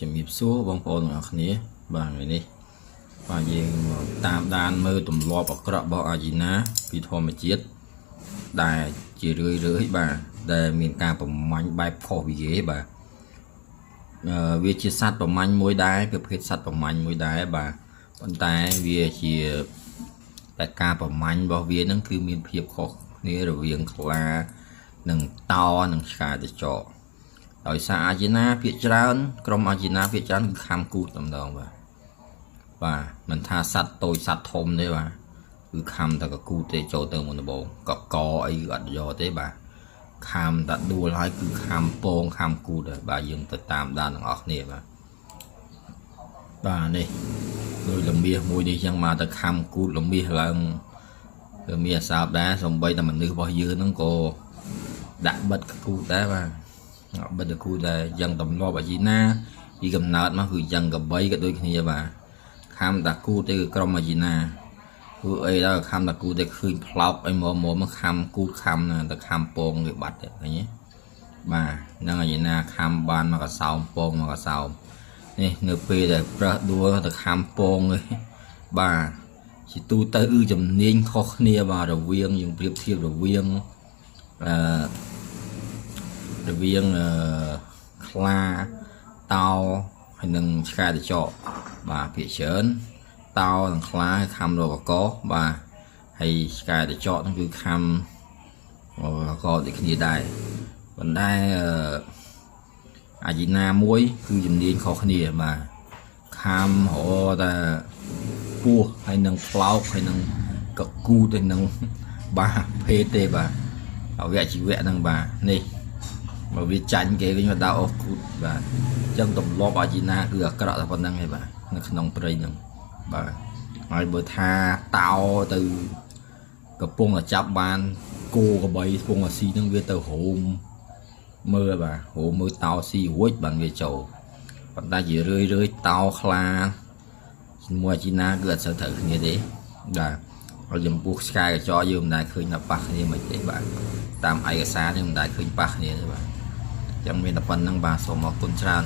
ជំរាបសួរបងប្អូនទាំងអស់គ្នាបាទថ្ងៃនេះបាទយើងតាមដានមើលទម្លាប់អាក្រក់របស់អាជីណាពីធម្មជាតិដែលជារឿយបាទដែលមានការប្រមាញ់បែបខុសពីគេបាទវាជាសត្វប្រមាញ់មួយដែរប្រភេទសត្វប្រមាញ់មួយដែរបាទប៉ុន្តែវាជាតែការប្រមាញ់របស់វានឹងគឺមានភាពខុសគ្នារវាងខ្លានិងតោនិងឆ្កែតចកដោយសារអាជីណាភាគច្រើនក្រុមអាជីណាភាគច្រើនគឺខំគូតម្ដងបាទមិនថាសត្វតូចសត្វធំទេបាទគឺខំតែកគូតទេចូលទៅមុនដំបូងកអីគឺអត់យកទេបាទខំតែដួលហើយគឺខំពងខំគូតហើយបាទយើងទៅតាមដានទាំងអស់គ្នាបាទនេះដោយលមាសមួយនេះចឹងមកទៅខំគូតលមាសឡើងលមាសសើបដែរសំបីតែមនុស្សរបស់យើងហ្នឹងក៏ដាក់បិទគូតដែរបាទបិទគូតែយ៉ាងតំណប់អាជីណាពីកំណើតមកគឺយ៉ាងកបីក៏ដូចគ្នាបាទខំតាគូទៅក្រុមអាជីណាគឺអីដល់ខំតាគូទៅឃើញផ្លោកអីមកខំគូខំទៅខំពងវាបាត់ឃើញទេបាទនឹងអាជីណាខំបានមកកសោមពងមកកសោមនេះនៅពេលដែលប្រើសដួលទៅខំពងបាទជាទូទៅគឺជំនាញខុសគ្នាបាទរវាងយើងប្រៀបធៀបរវាងខ្លាតោហើយនឹងឆ្កែតចកបាទភាគច្រើនតោនិងខ្លាខំរកកបាទហើយឆ្កែតចកហ្នឹងគឺខំរកកដូចគ្នាដែរប៉ុន្តែអាជីណាមួយគឺជំនាញខុសគ្នាបាទខំរកតែពស់ហើយនឹងផ្លោកហើយនឹងកគូទៅនឹងបាទភេទទេបាទអវយជីវៈហ្នឹងបាទនេះមកវាចាញ់គេវិញមកដល់អូសគូតបាទអញ្ចឹងទម្លាប់អាជីណាគឺអាក្រក់តែប៉ុណ្្នឹងឯងបាទនៅក្នុងព្រៃហ្នឹងបាទហើយបើថាតោទៅកំពុងតែចាប់បានគោក្របីកំពុងតែស៊ីហ្នឹងវាទៅហូមមើលបាទហូមមើលតោស៊ីរួចបានវាចូលប៉ុន្តែជារឿយតោខ្លាជាមួយអាជីណាគឺអត់សូវត្រូវគ្នាទេបាទហើយចំពោះឆ្កែកញ្ចក់យើងមិនដែលឃើញថាប៉ះគ្នាមិនទេបាទតាមឯកសារនេះមិនដែលឃើញប៉ះគ្នាទេបាទចឹងមានតែប៉ុណ្្នឹងបាទសូមអរគុណច្រើន